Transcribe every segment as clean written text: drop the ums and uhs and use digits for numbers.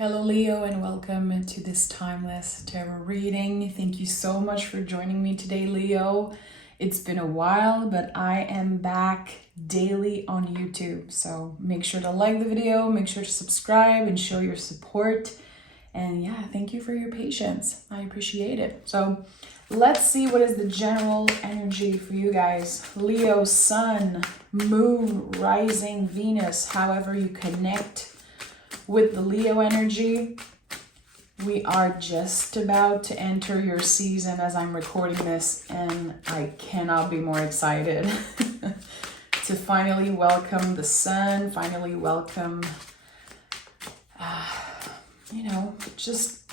Hello Leo and welcome to this timeless tarot reading. Thank you so much for joining me today, Leo. It's been a while, but I am back daily on YouTube. So make sure to like the video, make sure to subscribe and show your support. And yeah, thank you for your patience. I appreciate it. So let's see what is the general energy for you guys. Leo, Sun, Moon, Rising, Venus, however you connect with the Leo energy. We are just about to enter your season as I'm recording this, and I cannot be more excited to finally welcome the sun, finally welcome, just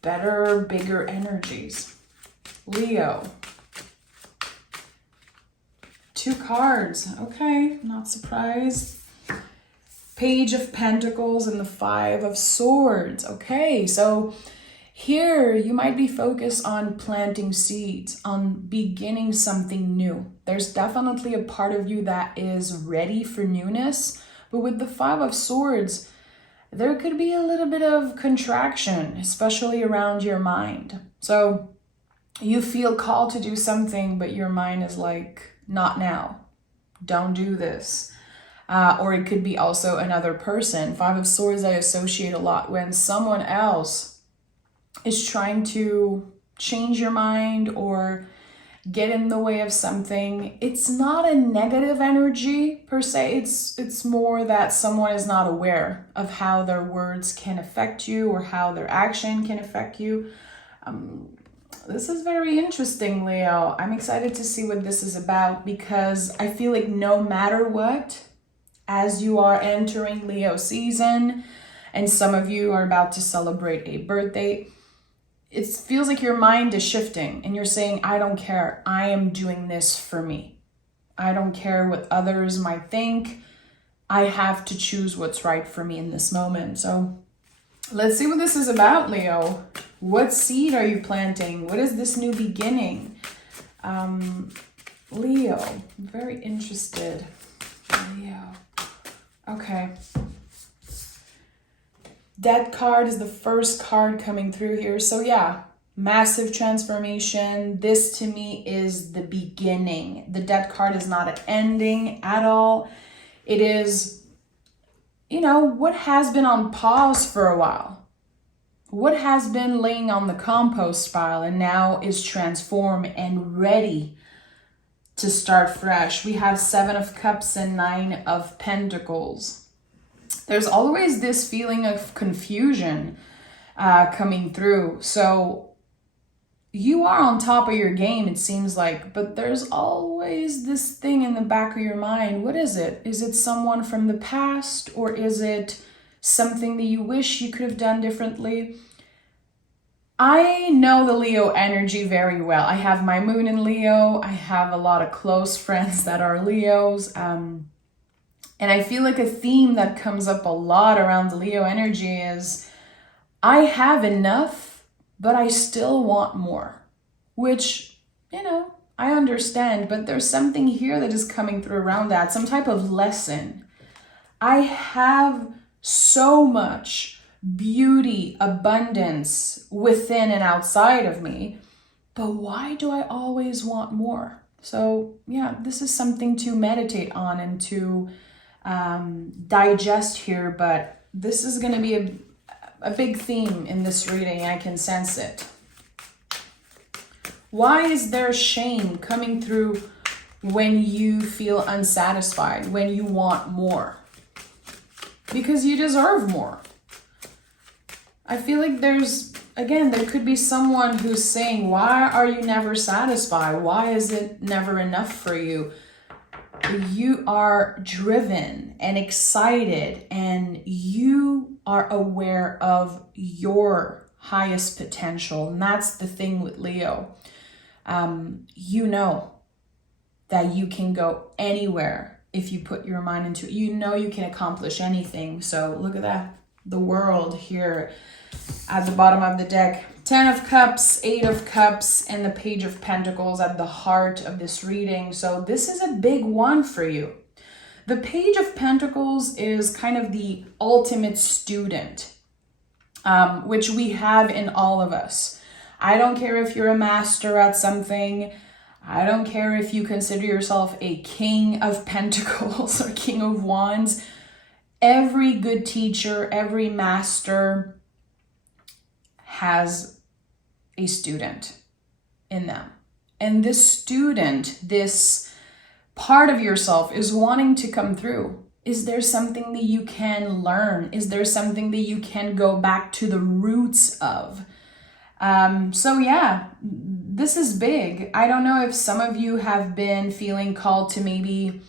better, bigger energies. Leo. 2 cards. Okay, not surprised. Page of Pentacles and the 5 of Swords. Okay, so here you might be focused on planting seeds, on beginning something new. There's definitely a part of you that is ready for newness, but with the 5 of Swords, there could be a little bit of contraction, especially around your mind. So you feel called to do something, but your mind is like, not now. Don't do this. Or it could be also another person. 5 of Swords I associate a lot when someone else is trying to change your mind or get in the way of something. It's not a negative energy per se. It's more that someone is not aware of how their words can affect you or how their action can affect you. This is very interesting, Leo. I'm excited to see what this is about because I feel like no matter what, as you are entering Leo season, and some of you are about to celebrate a birthday, it feels like your mind is shifting and you're saying, I don't care. I am doing this for me. I don't care what others might think. I have to choose what's right for me in this moment. So let's see what this is about, Leo. What seed are you planting? What is this new beginning? Leo, I'm very interested. Leo. Okay. That card is the first card coming through here. So yeah, massive transformation. This to me is the beginning. The Death card is not an ending at all. It is, what has been on pause for a while. What has been laying on the compost pile and now is transformed and ready to start fresh. We have 7 of Cups and 9 of Pentacles. There's always this feeling of confusion coming through. So you are on top of your game, it seems like, but there's always this thing in the back of your mind. What is it? Is it someone from the past, or is it something that you wish you could have done differently? I know the Leo energy very well. I have my moon in Leo. I have a lot of close friends that are Leos. And I feel like a theme that comes up a lot around the Leo energy is I have enough, but I still want more. Which, I understand, but there's something here that is coming through around that. Some type of lesson. I have so much beauty, abundance within and outside of me, but why do I always want more? So yeah, this is something to meditate on and to digest here, but this is going to be a big theme in this reading. I can sense it. Why is there shame coming through when you feel unsatisfied, when you want more? Because you deserve more. I feel like there could be someone who's saying, why are you never satisfied? Why is it never enough for you? You are driven and excited, and you are aware of your highest potential. And that's the thing with Leo. You know that you can go anywhere if you put your mind into it. You know you can accomplish anything. So look at that. The World here at the bottom of the deck. 10 of Cups, 8 of Cups, and the Page of Pentacles at the heart of this reading. So this is a big one for you. The Page of Pentacles is kind of the ultimate student. which we have in all of us. I don't care if you're a master at something. I don't care if you consider yourself a king of pentacles or king of wands. Every good teacher, every master has a student in them. And this student, this part of yourself is wanting to come through. Is there something that you can learn? Is there something that you can go back to the roots of? So yeah, this is big. I don't know if some of you have been feeling called to maybe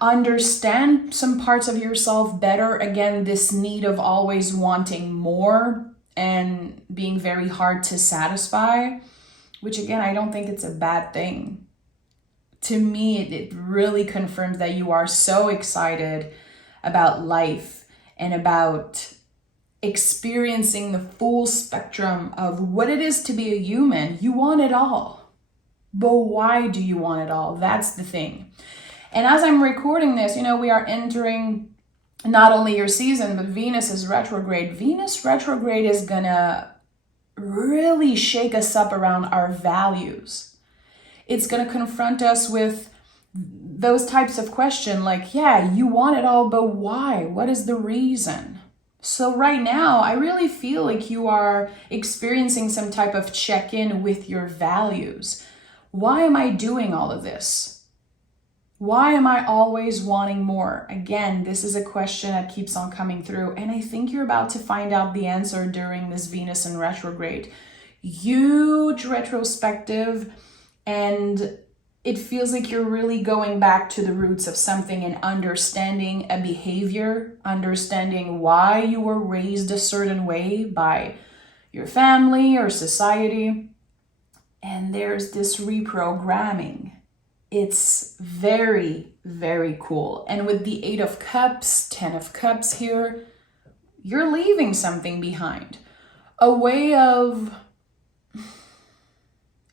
understand some parts of yourself better. Again, this need of always wanting more and being very hard to satisfy, which again, I don't think it's a bad thing. To me, it really confirms that you are so excited about life and about experiencing the full spectrum of what it is to be a human. You want it all. But why do you want it all? That's the thing. And as I'm recording this, we are entering not only your season, but Venus is retrograde. Venus retrograde is gonna really shake us up around our values. It's gonna confront us with those types of questions like, yeah, you want it all, but why? What is the reason? So right now, I really feel like you are experiencing some type of check-in with your values. Why am I doing all of this? Why am I always wanting more? Again, this is a question that keeps on coming through, and I think you're about to find out the answer during this Venus in retrograde. Huge retrospective, and it feels like you're really going back to the roots of something and understanding a behavior, understanding why you were raised a certain way by your family or society. And there's this reprogramming. It's very, very cool. And with the 8 of Cups, 10 of Cups here, you're leaving something behind. A way of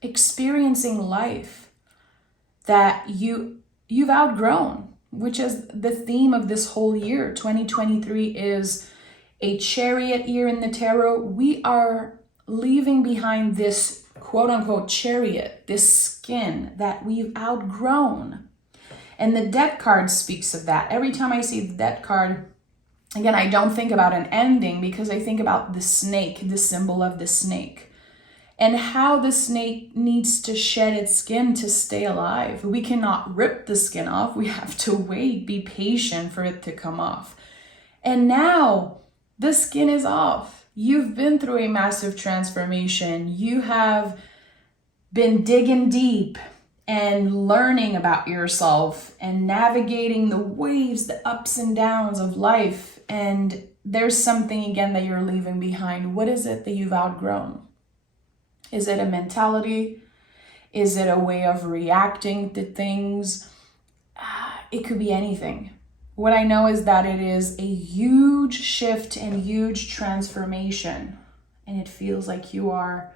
experiencing life that you've outgrown, which is the theme of this whole year. 2023 is a chariot year in the tarot. We are leaving behind this quote unquote chariot, this skin that we've outgrown. And the Death card speaks of that. Every time I see the Death card, again, I don't think about an ending because I think about the snake, the symbol of the snake, and how the snake needs to shed its skin to stay alive. We cannot rip the skin off. We have to wait, be patient for it to come off. And now the skin is off. You've been through a massive transformation. You have been digging deep and learning about yourself and navigating the waves, the ups and downs of life. And there's something again that you're leaving behind. What is it that you've outgrown? Is it a mentality? Is it a way of reacting to things? It could be anything. What I know is that it is a huge shift and huge transformation. And it feels like you are,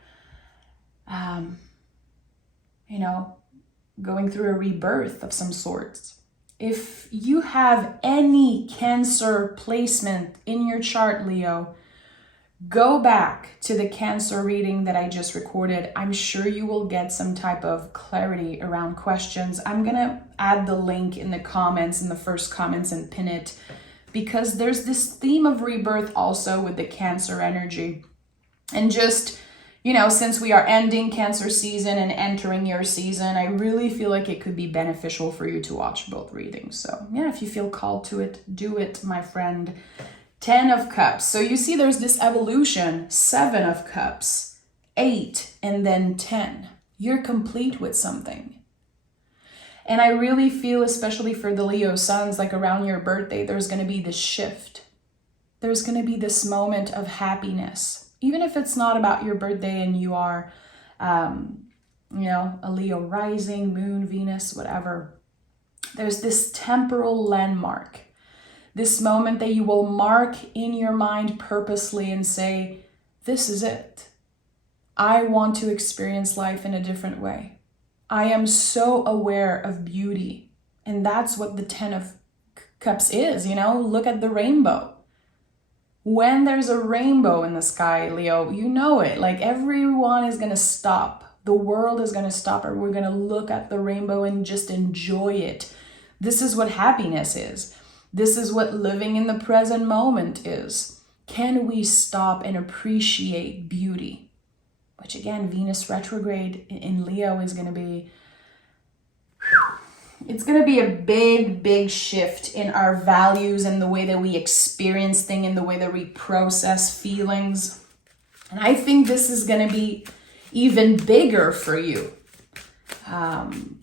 going through a rebirth of some sorts. If you have any Cancer placement in your chart, Leo, go back to the Cancer reading that I just recorded. I'm sure you will get some type of clarity around questions. I'm gonna add the link in the comments, in the first comments, and pin it, because there's this theme of rebirth also with the Cancer energy. And just, since we are ending Cancer season and entering your season, I really feel like it could be beneficial for you to watch both readings. So yeah, if you feel called to it, do it, my friend. 10 of Cups. So you see there's this evolution. 7 of Cups, 8, and then 10. You're complete with something. And I really feel, especially for the Leo suns, like around your birthday, there's going to be this shift. There's going to be this moment of happiness. Even if it's not about your birthday and you are, a Leo rising, moon, Venus, whatever. There's this temporal landmark. This moment that you will mark in your mind purposely and say, this is it. I want to experience life in a different way. I am so aware of beauty. And that's what the 10 of Cups is, look at the rainbow. When there's a rainbow in the sky, Leo, you know it. Like everyone is going to stop. The world is going to stop, and we're going to look at the rainbow and just enjoy it. This is what happiness is. This is what living in the present moment is. Can we stop and appreciate beauty? Which again, Venus retrograde in Leo is going to be, it's going to be a big, big shift in our values and the way that we experience things and the way that we process feelings. And I think this is going to be even bigger for you. I'm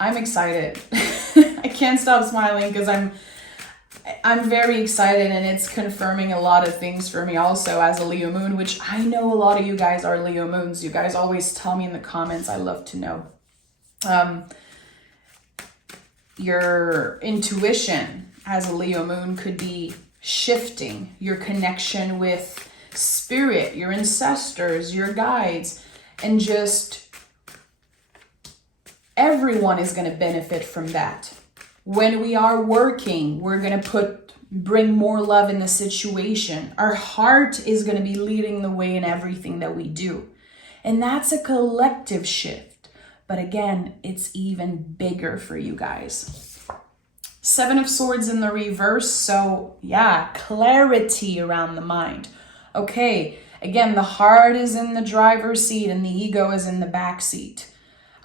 excited. I can't stop smiling because I'm very excited, and it's confirming a lot of things for me also as a Leo moon, which I know a lot of you guys are Leo moons. You guys always tell me in the comments. I love to know. Your intuition as a Leo moon could be shifting. Your connection with spirit, your ancestors, your guides, and just everyone is going to benefit from that. When we are working, we're going to bring more love in the situation. Our heart is going to be leading the way in everything that we do. And that's a collective shift. But again, it's even bigger for you guys. 7 of Swords in the reverse. So yeah, clarity around the mind. Okay, again, the heart is in the driver's seat and the ego is in the back seat.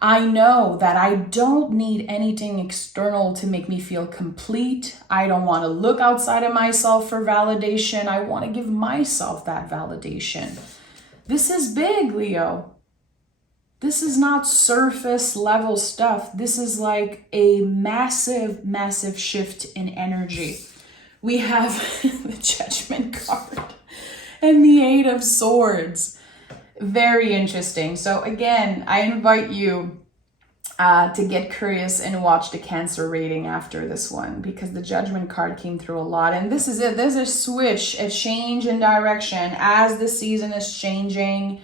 I know that I don't need anything external to make me feel complete. I don't want to look outside of myself for validation. I want to give myself that validation. This is big, Leo. This is not surface level stuff. This is like a massive, massive shift in energy. We have the Judgment card and the 8 of Swords. Very interesting. So again, I invite you to get curious and watch the Cancer reading after this one, because the Judgment card came through a lot. And this is it. There's a switch, a change in direction as the season is changing,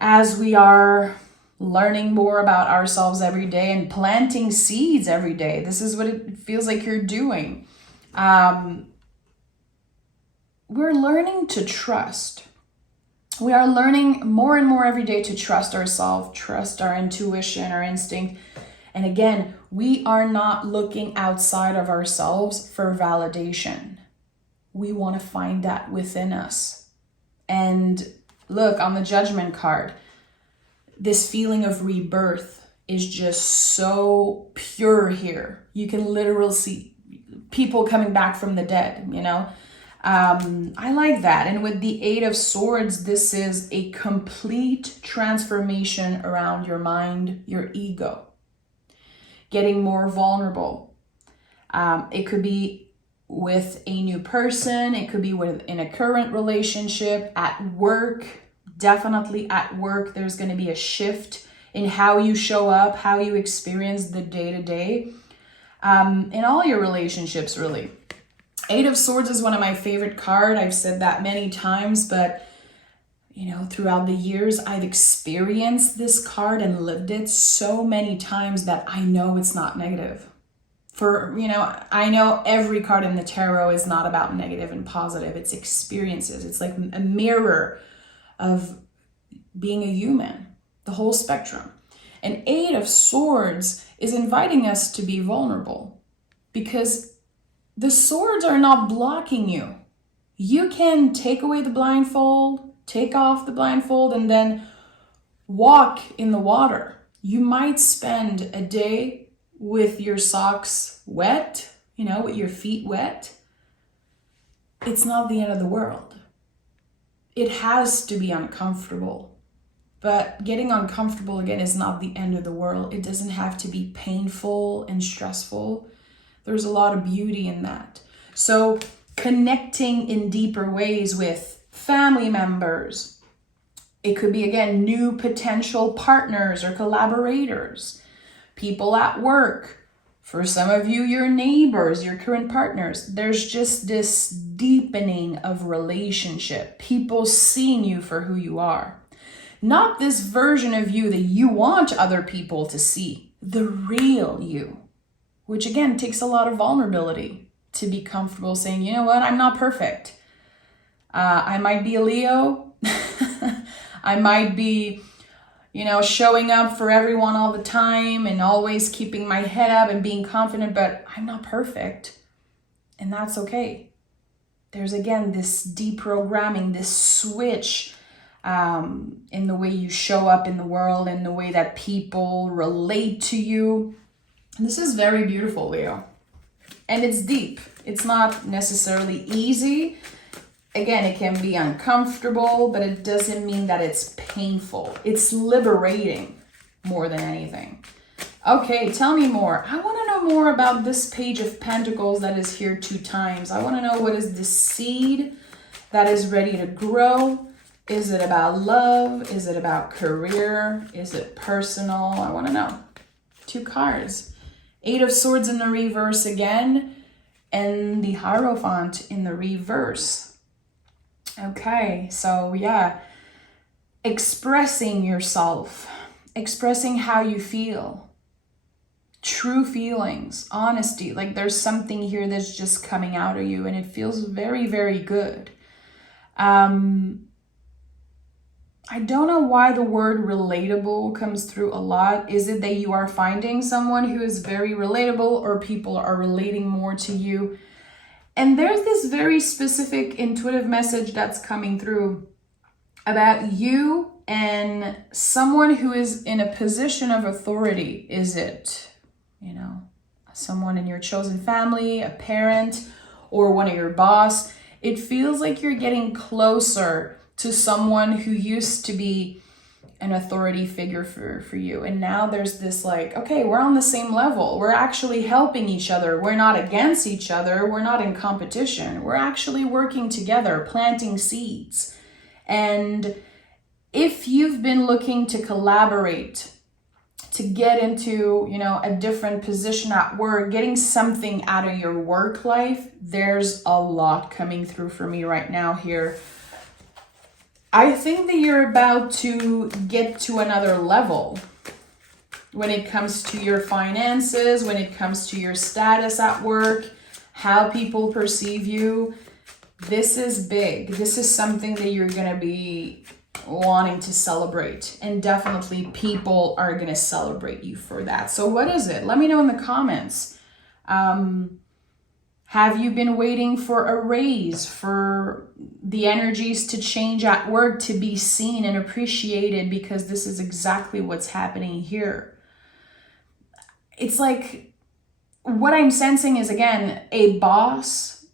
as we are learning more about ourselves every day and planting seeds every day. This is what it feels like you're doing. We're learning to trust. We are learning more and more every day to trust ourselves, trust our intuition, our instinct. And again, we are not looking outside of ourselves for validation. We want to find that within us. And look, on the Judgment card, this feeling of rebirth is just so pure here. You can literally see people coming back from the dead, you know? I like that. And with the 8 of Swords, this is a complete transformation around your mind, your ego, getting more vulnerable. It could be with a new person. It could be in a current relationship, at work. Definitely at work, there's going to be a shift in how you show up, how you experience the day-to-day, in all your relationships, really. 8 of Swords is one of my favorite cards. I've said that many times, but you know, throughout the years, I've experienced this card and lived it so many times that I know it's not negative. I know every card in the tarot is not about negative and positive. It's experiences. It's like a mirror of being a human, the whole spectrum. And 8 of Swords is inviting us to be vulnerable, because the swords are not blocking you. You can take away the blindfold, take off the blindfold, and then walk in the water. You might spend a day with your socks wet, you know, with your feet wet. It's not the end of the world. It has to be uncomfortable. But getting uncomfortable, again, is not the end of the world. It doesn't have to be painful and stressful. There's a lot of beauty in that. So connecting in deeper ways with family members. It could be, again, new potential partners or collaborators. People at work. For some of you, your neighbors, your current partners. There's just this deepening of relationship. People seeing you for who you are. Not this version of you that you want other people to see. The real you. Which again takes a lot of vulnerability. to be comfortable saying, you know what, I'm not perfect. I might be a Leo. I might be, showing up for everyone all the time and always keeping my head up and being confident, but I'm not perfect. And that's okay. There's, again, this deprogramming, this switch in the way you show up in the world, in the way that people relate to you. And this is very beautiful, Leo. And it's deep. It's not necessarily easy. Again, it can be uncomfortable, but it doesn't mean that it's painful. It's liberating more than anything. Okay, tell me more. I want to know more about this Page of Pentacles that is here 2 times. I want to know, what is the seed that is ready to grow? Is it about love? Is it about career? Is it personal? I want to know. 2 cards. 8 of Swords in the reverse again, and the Hierophant in the reverse. Okay, so yeah, expressing yourself, expressing how you feel, true feelings, honesty. Like, there's something here that's just coming out of you, and it feels very, very good. I don't know why the word relatable comes through a lot. Is it that you are finding someone who is very relatable, or people are relating more to you? And there's this very specific intuitive message that's coming through about you and someone who is in a position of authority. Is it, someone in your chosen family, a parent, or one of your boss? It feels like you're getting closer to someone who used to be an authority figure for you. And now there's this like, okay, we're on the same level. We're actually helping each other. We're not against each other. We're not in competition. We're actually working together, planting seeds. And if you've been looking to collaborate, to get into, a different position at work, getting something out of your work life, there's a lot coming through for me right now here. I think that you're about to get to another level when it comes to your finances, when it comes to your status at work, how people perceive you. This is big. This is something that you're going to be wanting to celebrate. And definitely people are going to celebrate you for that. So what is it? Let me know in the comments. Have you been waiting for a raise, for the energies to change at work, to be seen and appreciated? Because this is exactly what's happening here. It's like, what I'm sensing is, again, a boss,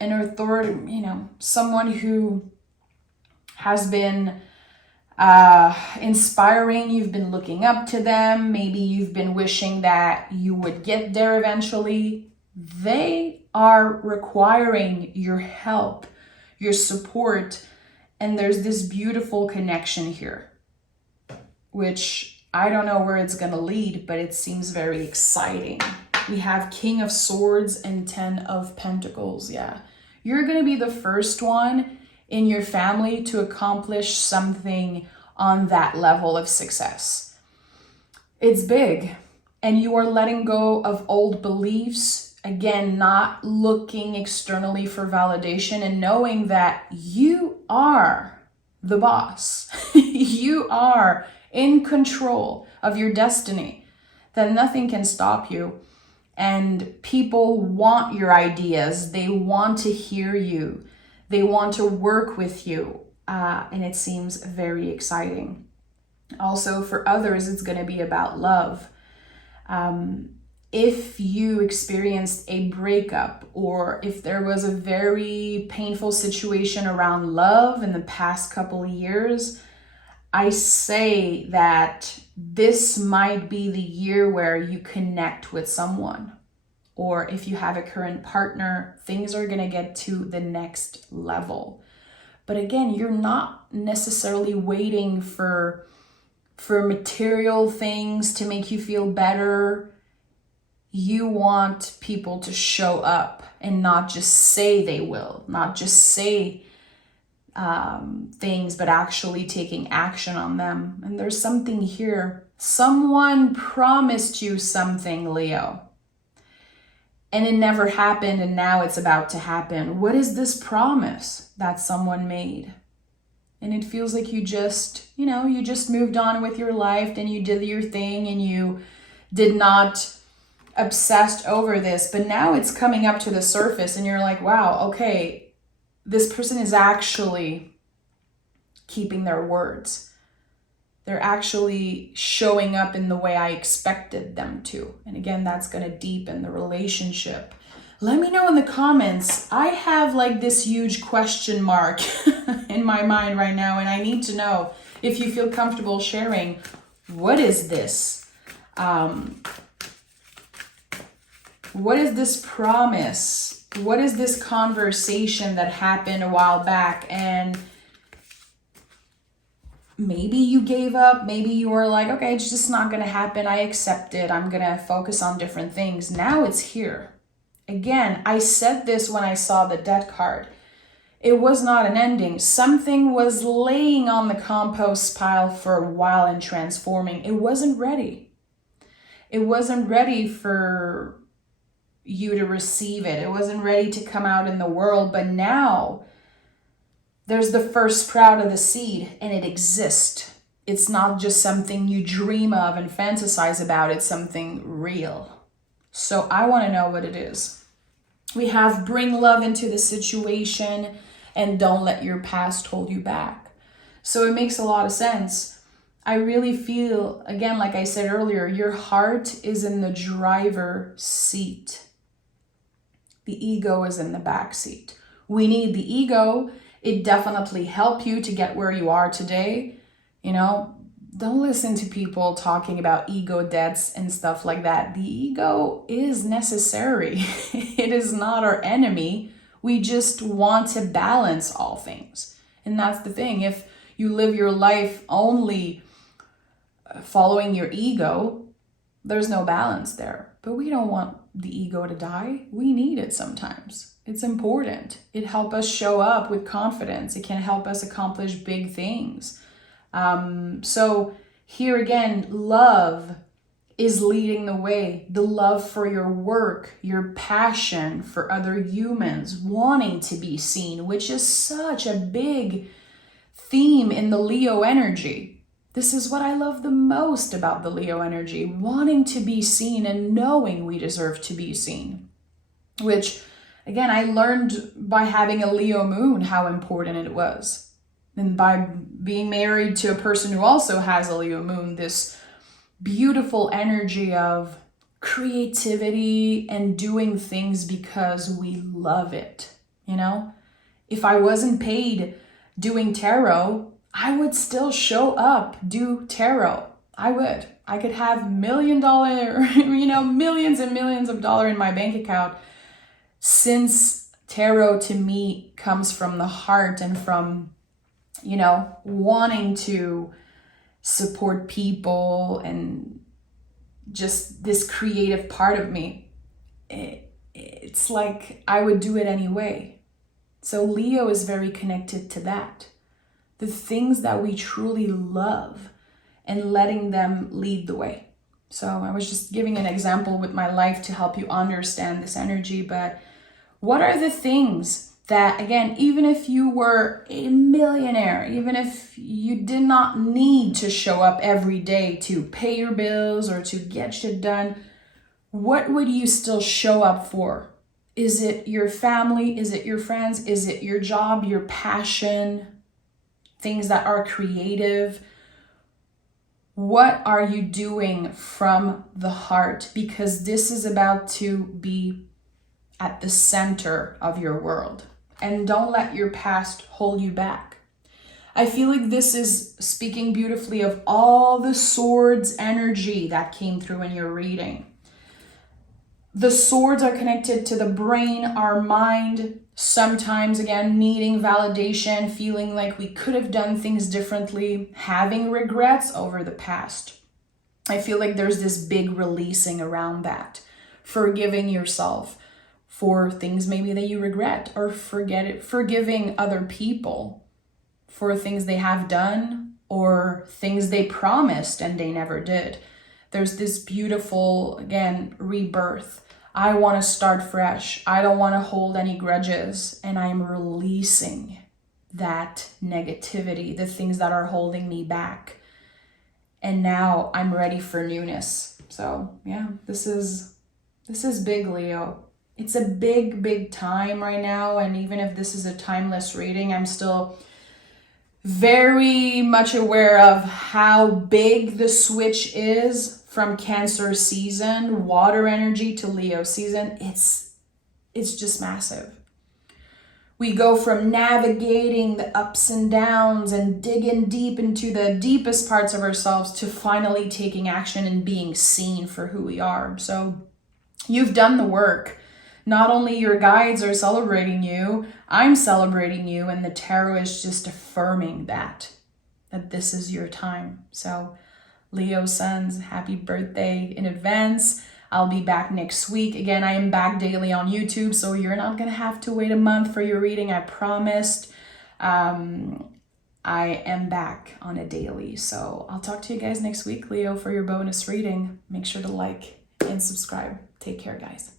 an authority, someone who has been inspiring. You've been looking up to them. Maybe you've been wishing that you would get there eventually. They are requiring your help, your support, and there's this beautiful connection here, which I don't know where it's going to lead, but it seems very exciting. We have King of Swords and 10 of Pentacles. Yeah, you're going to be the first one in your family to accomplish something on that level of success. It's big, and you are letting go of old beliefs. Again, not looking externally for validation, and knowing that you are the boss. You are in control of your destiny, that nothing can stop you. And people want your ideas. They want to hear you. They want to work with you. And it seems very exciting. Also, for others, it's going to be about love. If you experienced a breakup, or if there was a very painful situation around love in the past couple of years, I say that this might be the year where you connect with someone. Or if you have a current partner, things are going to get to the next level. But again, you're not necessarily waiting for material things to make you feel better. You want people to show up and not just say they will, not just say things, but actually taking action on them. And there's something here. Someone promised you something, Leo. and it never happened and now it's about to happen. What is this promise that someone made? And it feels like you just, you just moved on with your life and you did your thing and you did not obsessed over this, but now it's coming up to the surface and you're like, wow, okay, this person is actually keeping their words. They're actually showing up in the way I expected them to. And again, that's going to deepen the relationship. Let me know in the comments. I have like this huge question mark in my mind right now, and I need to know if you feel comfortable sharing. What is this? What is this promise? What is this conversation that happened a while back? And maybe you gave up. Maybe you were like, okay, it's just not going to happen. I accept it. I'm going to focus on different things. Now it's here. Again, I said this when I saw the Death card. It was not an ending. Something was laying on the compost pile for a while and transforming. It wasn't ready. It wasn't ready for you to receive it. It wasn't ready to come out in the world. But now there's the first sprout of the seed and it exists. It's not just something you dream of and fantasize about. It's something real. So I want to know what it is. We have bring love into the situation and don't let your past hold you back. So it makes a lot of sense. I really feel, again, like I said earlier, your heart is in the driver's seat. The ego is in the back seat. We need the ego. It definitely helped you to get where you are today. Don't listen to people talking about ego deaths and stuff like that. The ego is necessary. It is not our enemy. We just want to balance all things. And that's the thing. If you live your life only following your ego, there's no balance there. But we don't want the ego to die. We need it sometimes. It's important. It helps us show up with confidence. It can help us accomplish big things. So here again, love is leading the way. The love for your work, your passion for other humans, wanting to be seen, which is such a big theme in the Leo energy. This is what I love the most about the Leo energy, wanting to be seen and knowing we deserve to be seen, which again, I learned by having a Leo moon how important it was. And by being married to a person who also has a Leo moon, this beautiful energy of creativity and doing things because we love it. If I wasn't paid doing tarot, I would still show up, do tarot. I would. I could have $1 million, millions and millions of dollars in my bank account, since tarot to me comes from the heart and from wanting to support people and just this creative part of me. It's like I would do it anyway. So Leo is very connected to that. The things that we truly love and letting them lead the way. So I was just giving an example with my life to help you understand this energy. But what are the things that, again, even if you were a millionaire, even if you did not need to show up every day to pay your bills or to get shit done, what would you still show up for? Is it your family? Is it your friends? Is it your job, your passion, things that are creative? What are you doing from the heart? Because this is about to be at the center of your world. And don't let your past hold you back. I feel like this is speaking beautifully of all the swords energy that came through in your reading. The swords are connected to the brain, our mind, sometimes, again, needing validation, feeling like we could have done things differently, having regrets over the past. I feel like there's this big releasing around that, forgiving yourself for things maybe that you regret, or forgiving other people for things they have done or things they promised and they never did. There's this beautiful, again, rebirth I want to start fresh. I don't want to hold any grudges. And I am releasing that negativity, the things that are holding me back. And now I'm ready for newness. So yeah, this is big, Leo. It's a big, big time right now. And even if this is a timeless reading, I'm still very much aware of how big the switch is from Cancer season, water energy, to Leo season. It's just massive. We go from navigating the ups and downs and digging deep into the deepest parts of ourselves to finally taking action and being seen for who we are. So you've done the work. Not only your guides are celebrating you, I'm celebrating you, and the tarot is just affirming that this is your time. So Leo suns, happy birthday in advance. I'll be back next week. Again, I am back daily on YouTube, so you're not going to have to wait a month for your reading, I promised. I am back on a daily. So I'll talk to you guys next week, Leo, for your bonus reading. Make sure to like and subscribe. Take care, guys.